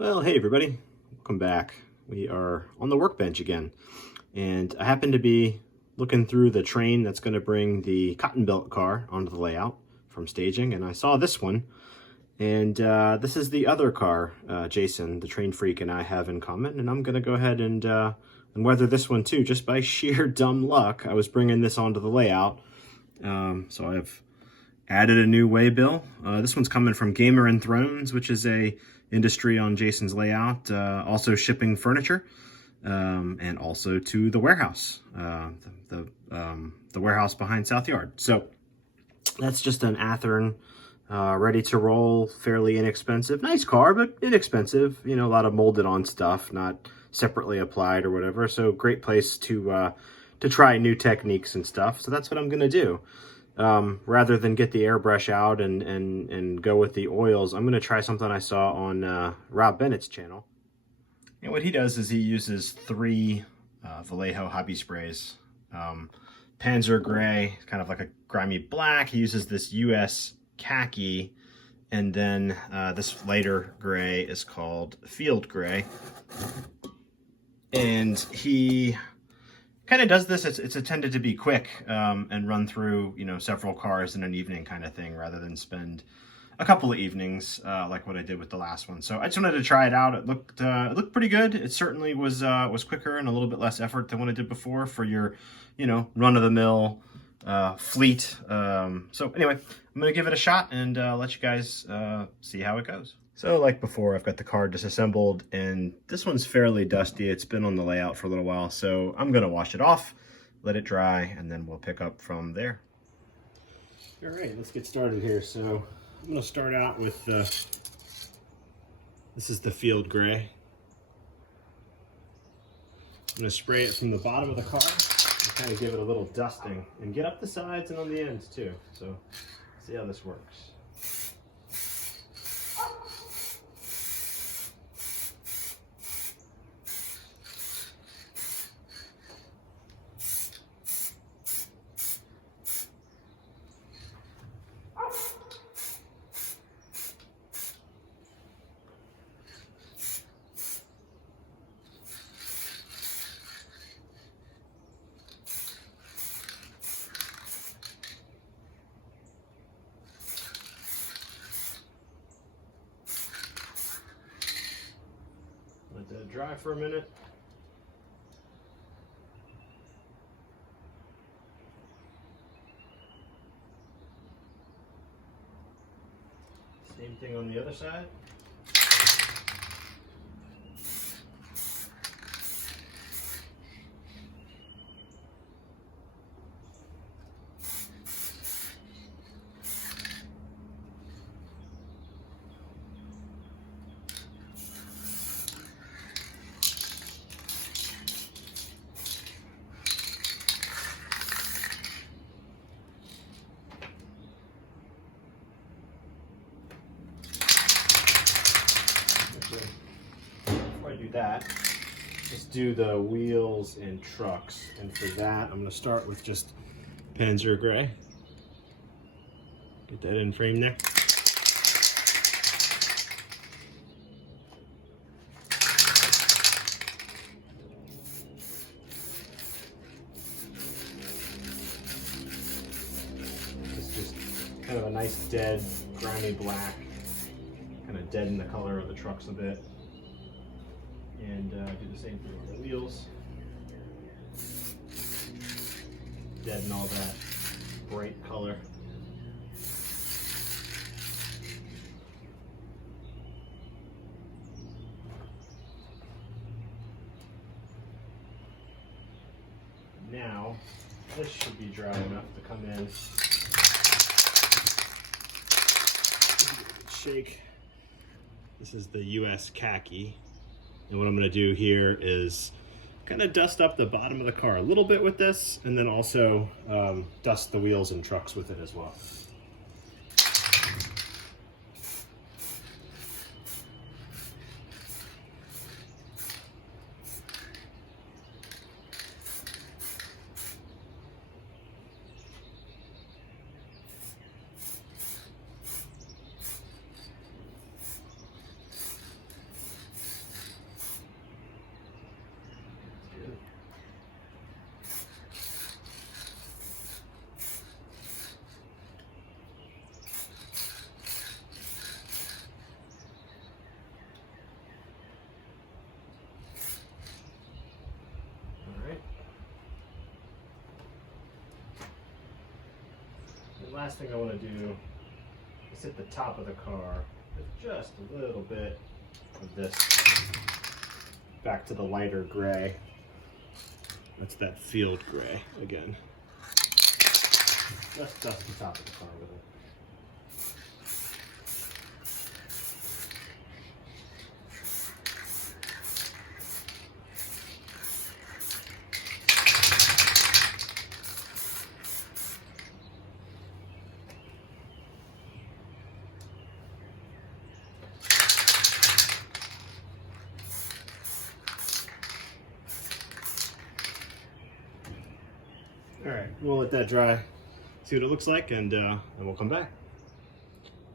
Well, hey everybody, welcome back. We are on the workbench again, and I happen to be looking through the train that's going to bring the cotton belt car onto the layout from staging, and I saw this one, and this is the other car Jason, the train freak, and I have in common, and I'm going to go ahead and weather this one too, just by sheer dumb luck. I was bringing this onto the layout, so I've added a new waybill. This one's coming from Gamer and Thrones, which is a industry on Jason's layout, also shipping furniture, and also to the warehouse, the warehouse behind South Yard. So that's just an Athearn, ready to roll, fairly inexpensive. Nice car, but inexpensive. You know, a lot of molded on stuff, not separately applied or whatever. So great place to try new techniques and stuff. So that's what I'm gonna do. Rather than get the airbrush out and go with the oils, I'm going to try something I saw on Rob Bennett's channel. And what he does is he uses three Vallejo Hobby Sprays. Panzer Gray, kind of like a grimy black. He uses this US Khaki, and then this lighter gray is called Field Gray. And he kind of does this, it's intended to be quick and run through, you know, several cars in an evening kind of thing, rather than spend a couple of evenings like what I did with the last one. So I just wanted to try it out. It looked pretty good. It certainly was quicker and a little bit less effort than what I did before for your, you know, run-of-the-mill fleet. So anyway, I'm gonna give it a shot and let you guys see how it goes. So like before, I've got the car disassembled, and this one's fairly dusty. It's been on the layout for a little while, so I'm gonna wash it off, let it dry, and then we'll pick up from there. All right, let's get started here. So I'm gonna start out with, this is the Field Gray. I'm gonna spray it from the bottom of the car and kind of give it a little dusting, and get up the sides and on the ends too. So see how this works. Let that dry for a minute. Same thing on the other side. Before I do that, let's do the wheels and trucks. And for that, I'm going to start with just Panzer Gray. Get that in frame there. It's just kind of a nice dead, grimy black. Kind of deaden the color of the trucks a bit. And do the same thing with the wheels. Deaden all that bright color. Now, this should be dry enough to come in. Shake. This is the US Khaki. And what I'm going to do here is kind of dust up the bottom of the car a little bit with this, and then also dust the wheels and trucks with it as well. last thing I want to do is hit the top of the car with just a little bit of this back to the lighter gray. That's that field gray again. Just dust the top of the car with it. All right, we'll let that dry, see what it looks like, and we'll come back.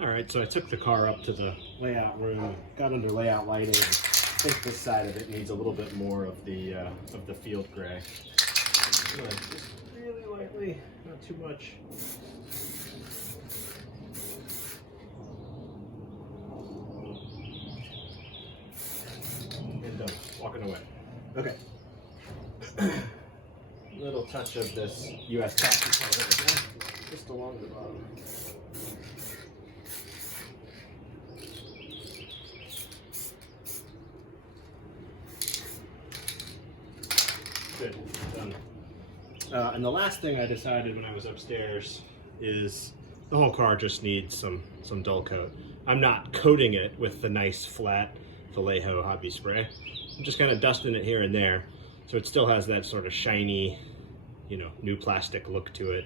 All right, so I took the car up to the layout room, got under layout lighting. I think this side of it needs a little bit more of the field gray. Just really lightly, not too much. And done, walking away. Okay. Little touch of this US taxi color just along the bottom. Good, done. And the last thing I decided when I was upstairs is the whole car just needs some dull coat. I'm not coating it with the nice flat Vallejo Hobby Spray. I'm just kind of dusting it here and there, so it still has that sort of shiny, you know, new plastic look to it.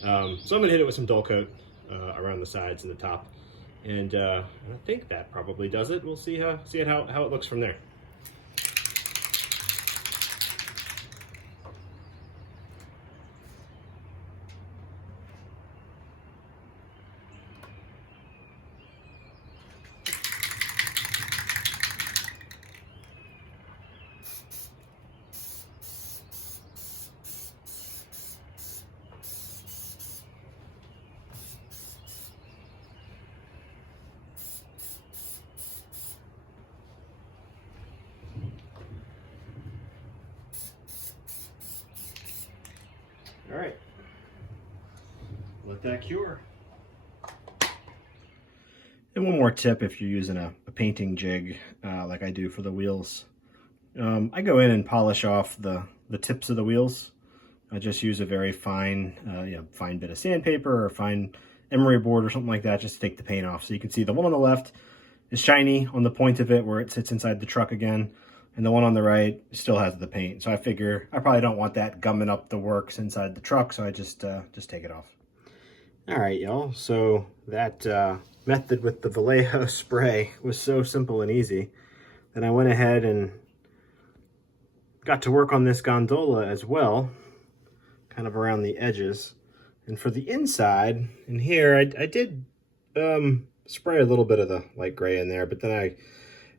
So I'm gonna hit it with some dull coat around the sides and the top, and I think that probably does it. We'll see how it looks from there. All right, let that cure. And one more tip if you're using a painting jig like I do for the wheels. I go in and polish off the tips of the wheels. I just use a very fine, fine bit of sandpaper or fine emery board or something like that just to take the paint off. So you can see the one on the left is shiny on the point of it where it sits inside the truck again. And the one on the right still has the paint. So I figure I probably don't want that gumming up the works inside the truck, so I just take it off. All right, y'all. So that method with the Vallejo spray was so simple and easy that I went ahead and got to work on this gondola as well, kind of around the edges. And for the inside, in here, I did spray a little bit of the light gray in there, but then I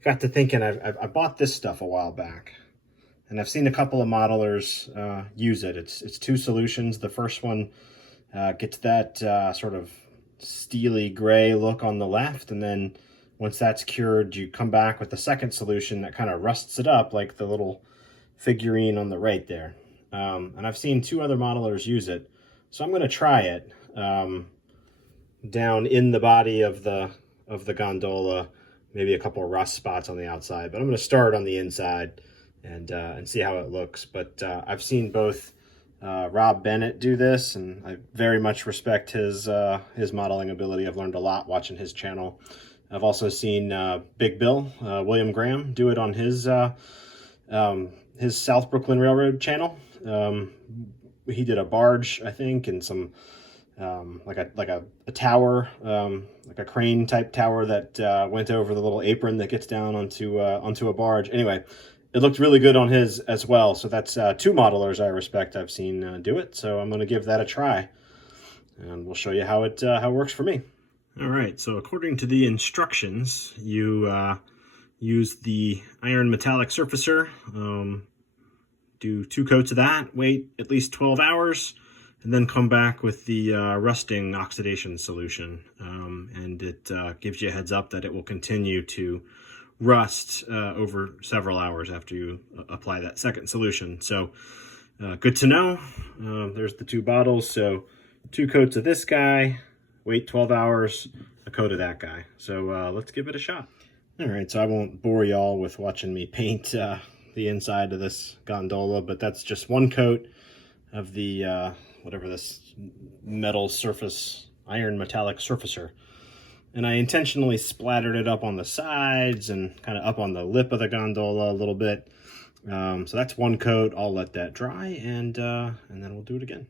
got to thinking, I bought this stuff a while back, and I've seen a couple of modelers use it. It's two solutions. The first one gets that sort of steely gray look on the left, and then once that's cured, you come back with the second solution that kind of rusts it up, like the little figurine on the right there. And I've seen two other modelers use it, so I'm going to try it down in the body of the gondola. Maybe a couple of rust spots on the outside, but I'm going to start on the inside and see how it looks. But I've seen both Rob Bennett do this, and I very much respect his modeling ability. I've learned a lot watching his channel. I've also seen Big Bill, William Graham, do it on his South Brooklyn Railroad channel. He did a barge, I think, and some like a tower, like a crane type tower that went over the little apron that gets down onto a barge. Anyway, it looked really good on his as well. So that's two modelers I respect I've seen do it. So I'm going to give that a try, and we'll show you how it works for me. All right. So according to the instructions, you use the iron metallic surfacer. Do 2 coats of that. Wait at least 12 hours. And then come back with the rusting oxidation solution. And it gives you a heads up that it will continue to rust over several hours after you apply that second solution. So good to know. There's the 2 bottles. So 2 coats of this guy, wait 12 hours, a coat of that guy. So let's give it a shot. All right, so I won't bore y'all with watching me paint the inside of this gondola, but that's just 1 coat of the, whatever this metal surface, iron metallic surfacer. And I intentionally splattered it up on the sides and kind of up on the lip of the gondola a little bit. So that's 1 coat. I'll let that dry, and then we'll do it again.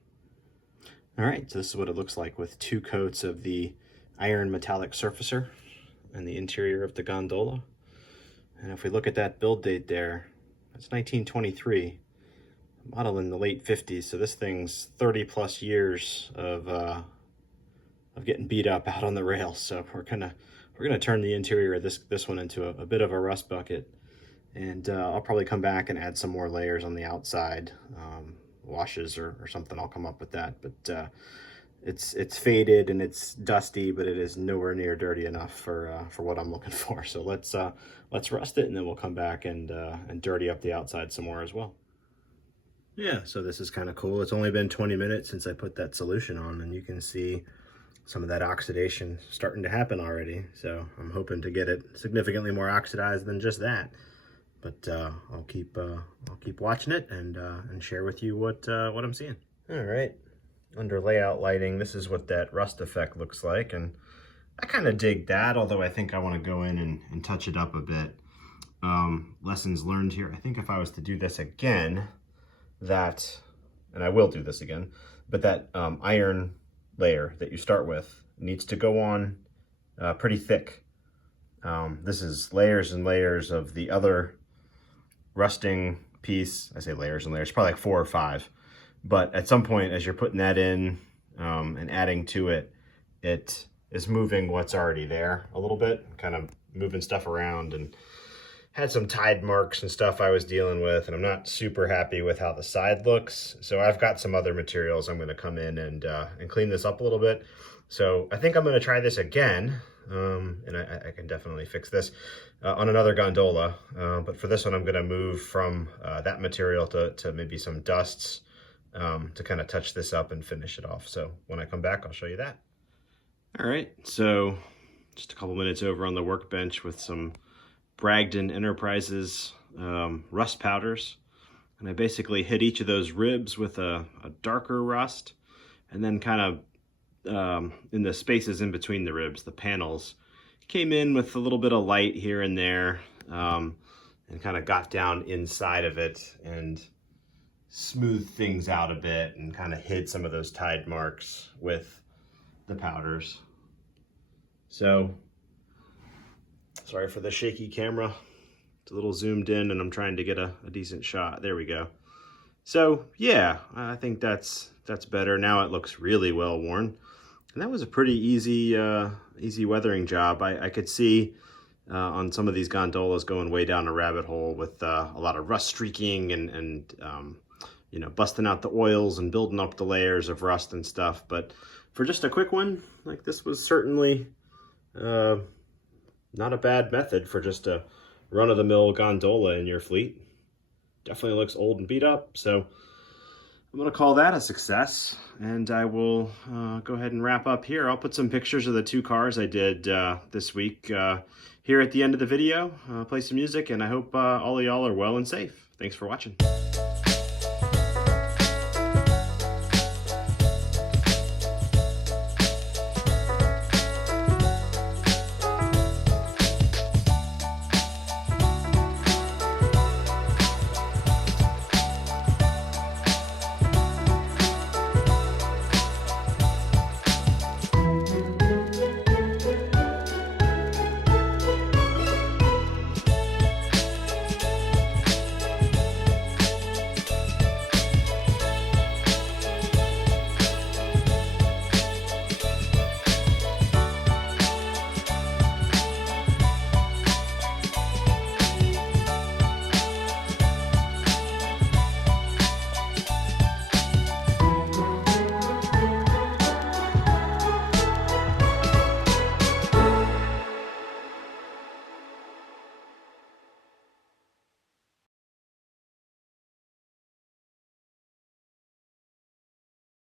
All right, so this is what it looks like with 2 coats of the iron metallic surfacer and the interior of the gondola. And if we look at that build date there, it's 1923, model in the late 50s. So this thing's 30 plus years of getting beat up out on the rails. So we're gonna turn the interior of this one into a bit of a rust bucket. And I'll probably come back and add some more layers on the outside, washes or something. I'll come up with that. But it's faded and it's dusty, but it is nowhere near dirty enough for what I'm looking for. So let's rust it, and then we'll come back and dirty up the outside some more as well. Yeah, so this is kind of cool. It's only been 20 minutes since I put that solution on, and you can see some of that oxidation starting to happen already. So I'm hoping to get it significantly more oxidized than just that. But I'll keep watching it and share with you what I'm seeing. All right, under layout lighting, this is what that rust effect looks like, and I kind of dig that. Although I think I want to go in and touch it up a bit. Lessons learned here. I think if I was to do this again, and I will do this again, but that iron layer that you start with needs to go on pretty thick. This is layers and layers of the other rusting piece. I say layers and layers, probably like 4 or 5. But at some point, as you're putting that in and adding to it, it is moving what's already there a little bit, kind of moving stuff around, and had some tide marks and stuff I was dealing with, and I'm not super happy with how the side looks. So I've got some other materials I'm going to come in and clean this up a little bit. So I think I'm going to try this again, and I can definitely fix this on another gondola. But for this one, I'm going to move from that material to maybe some dusts to kind of touch this up and finish it off. So when I come back, I'll show you that. All right, so just a couple minutes over on the workbench with some Bragdon Enterprises rust powders, and I basically hit each of those ribs with a darker rust, and then kind of in the spaces in between the ribs, the panels, came in with a little bit of light here and there, and kind of got down inside of it and smoothed things out a bit and kind of hid some of those tide marks with the powders. So sorry for the shaky camera. It's a little zoomed in and I'm trying to get a decent shot. There we go. So yeah, I think that's better. Now it looks really well worn. And that was a pretty easy weathering job. I could see on some of these gondolas going way down a rabbit hole with a lot of rust streaking and you know, busting out the oils and building up the layers of rust and stuff. But for just a quick one, like this was certainly not a bad method for just a run-of-the-mill gondola in your fleet. Definitely looks old and beat up, so I'm going to call that a success, and I will go ahead and wrap up here. I'll put some pictures of the 2 cars I did this week here at the end of the video, play some music, and I hope all of y'all are well and safe. Thanks for watching.